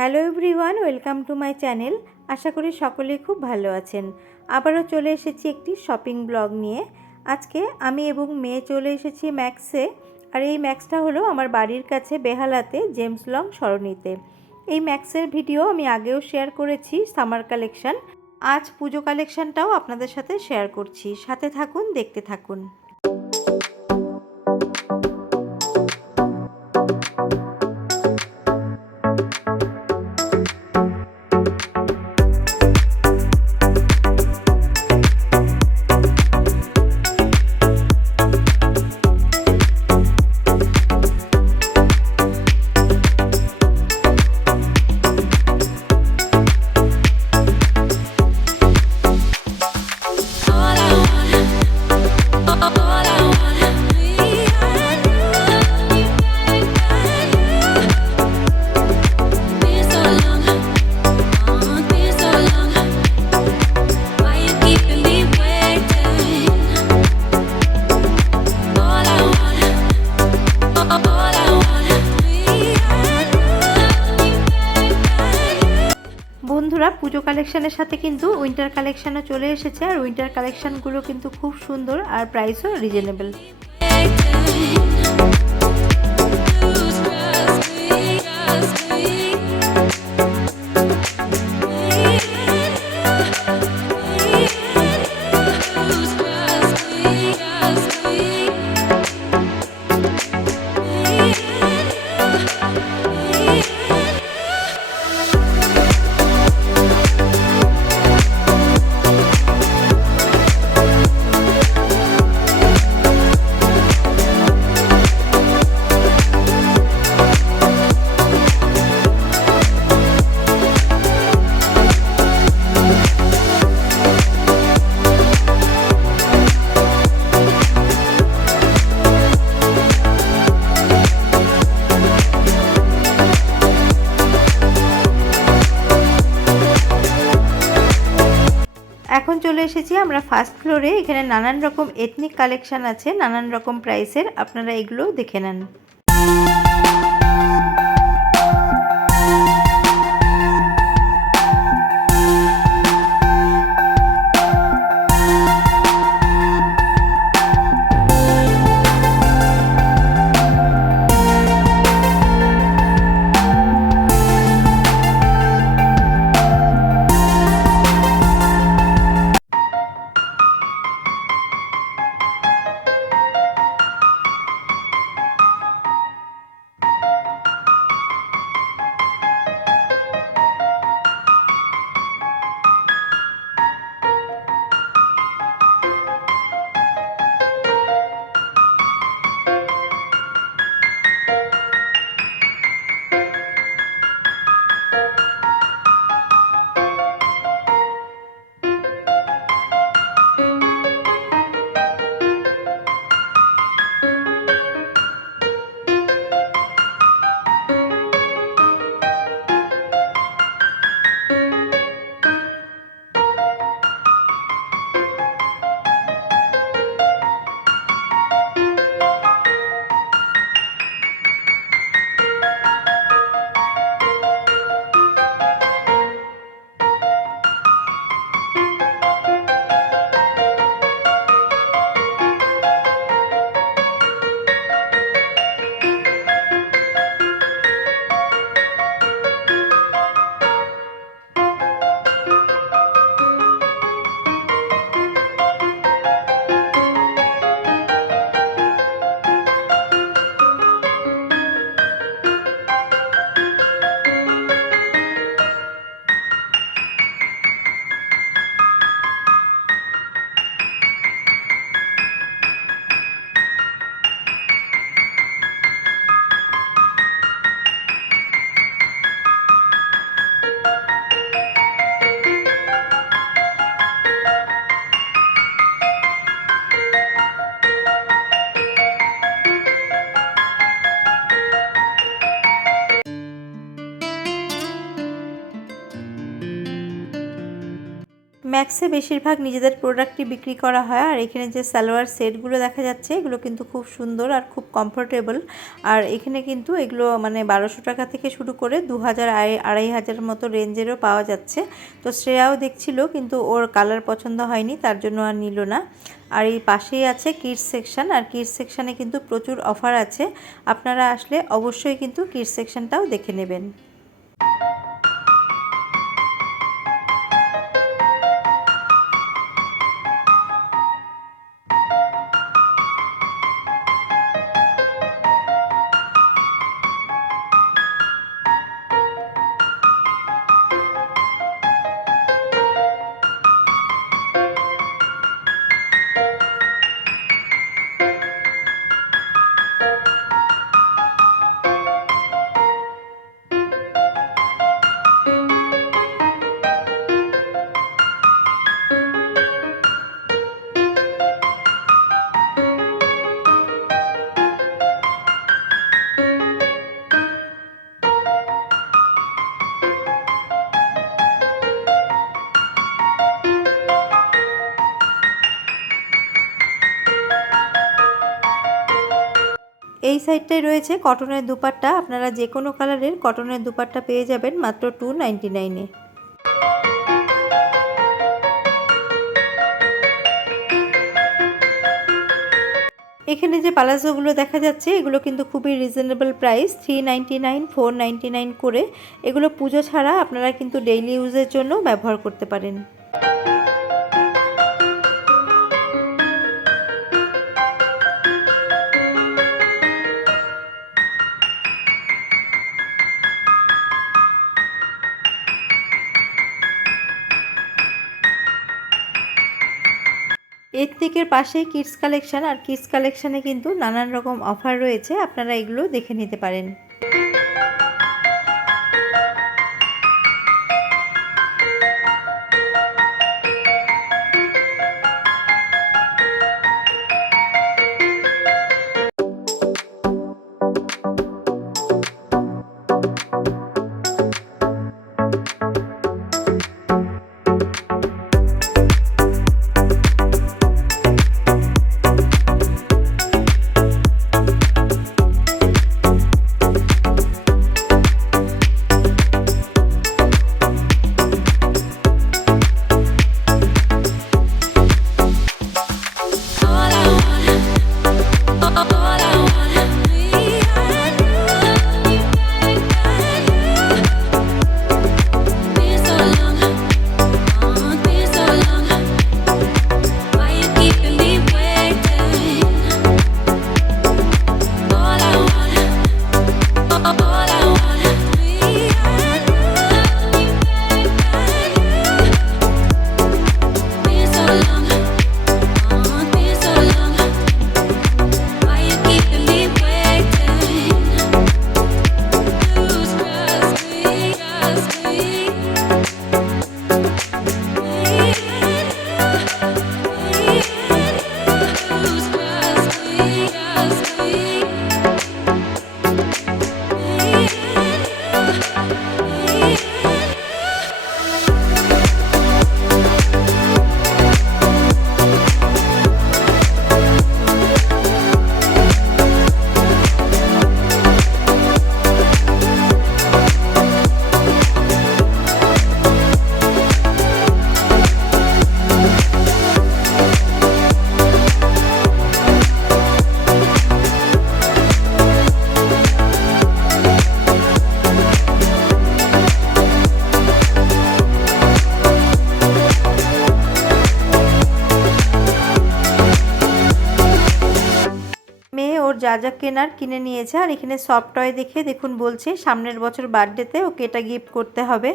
Hello everyone, welcome to my channel. আশা করি সকলেই খুব ভালো আছেন। আবারও চলে এসেছি একটি শপিং ব্লগ নিয়ে। আজকে আমি এবং মেয়ে চলে এসেছি ম্যাক্সে। আর এই ম্যাক্সটা হলো আমার বাড়ির কাছে বেহালাতে জেমস লং সরণিতে। এই ম্যাক্সের ভিডিও আমি আগেও শেয়ার করেছি, সামার কালেকশন। আজ পুজো কালেকশনটাও আপনাদের সাথে শেয়ার করছি। সাথে থাকুন, দেখতে থাকুন। বন্ধুরা, পুজো কালেকশনের সাথে কিন্তু উইন্টার কালেকশনও চলে এসেছে। আর উইন্টার কালেকশনগুলো কিন্তু খুব সুন্দর আর প্রাইসও রিজনেবল। এখন চলে এসেছি আমরা ফার্স্ট ফ্লোরে। এখানে নানান রকম এথনিক কালেকশন আছে, নানান রকম প্রাইসের। আপনারা এগুলো দেখে নেন। ম্যাক্সে বেশিরভাগ নিজেদের প্রোডাক্টই বিক্রি করা হয়। আর এখানে যে সালোয়ার সেটগুলো দেখা যাচ্ছে এগুলো কিন্তু খুব সুন্দর আর খুব কমফোর্টেবল। আর এখানে কিন্তু এগুলো মানে 1200 টাকা থেকে শুরু করে 2000 2500 মতো রেঞ্জেরও পাওয়া যাচ্ছে। তো শ্রেয়াও দেখছিল কিন্তু ওর কালার পছন্দ হয়নি, তার জন্য আর নিল না। আর এই পাশেই আছে কিডস সেকশন, আর কিডস সেকশানে কিন্তু প্রচুর অফার আছে। আপনারা আসলে অবশ্যই কিন্তু কিডস সেকশনটাও দেখে নেবেন। এই সাইডটায় রয়েছে কটনের দুপাট্টা। আপনারা যে কোনো কালারের কটনের দুপাট্টা পেয়ে যাবেন মাত্র 299-এ। এখানে যে পালাজোগুলো দেখা যাচ্ছে এগুলো কিন্তু খুবই রিজনেবল প্রাইস, 399, 499 করে। এগুলো পুজো ছাড়া আপনারা কিন্তু ডেইলি ইউজের জন্য ব্যবহার করতে পারেন। এথনিকের পাশেই কিডস কালেকশন, আর কিডস কালেকশানে কিন্তু নানান রকম অফার রয়েছে, আপনারা এগুলো দেখে নিতে পারেন। ওর যা যা কেনার কিনে নিয়েছে। আর এখানে সফট টয় দেখে দেখুন বলছে সামনের বছর বার্থডেতে ওকে এটা গিফট করতে হবে।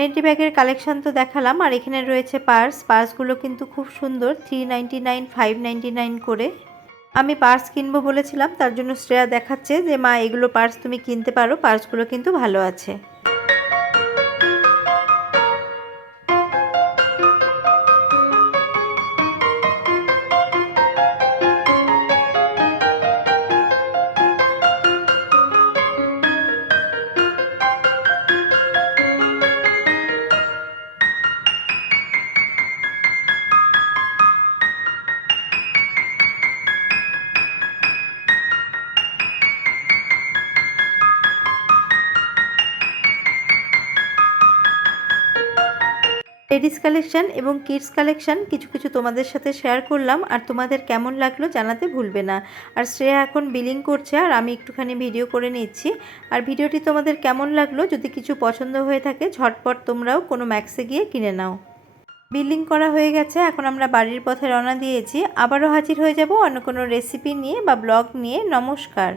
ভ্যানিটি ব্যাগের কালেকশন তো দেখালাম, আর এখানে রয়েছে পার্সগুলো কিন্তু খুব সুন্দর, 399 599 করে। আমি পার্স কিনবো বলেছিলাম, তার জন্য শ্রেয়া দেখাচ্ছে যে মা এগুলো পার্স তুমি কিনতে পারো, পার্সগুলো কিন্তু ভালো আছে। লেডিস কালেকশন এবং কিডস কালেকশন কিছু কিছু তোমাদের সাথে শেয়ার করলাম, আর তোমাদের কেমন লাগলো জানাতে ভুলবে না। আর শ্রেয়া এখন বিলিং করছে আর আমি একটুখানি ভিডিও করে নিচ্ছি। আর ভিডিওটি তোমাদের কেমন লাগলো, যদি কিছু পছন্দ হয়ে থাকে ঝটপট তোমরাও কোনো ম্যাক্সে গিয়ে কিনে নাও। বিলিং করা হয়ে গেছে, এখন আমরা বাড়ির পথে রওনা দিয়েছি। আবারও হাজির হয়ে যাব অন্য কোনো রেসিপি নিয়ে বা ব্লগ নিয়ে। নমস্কার।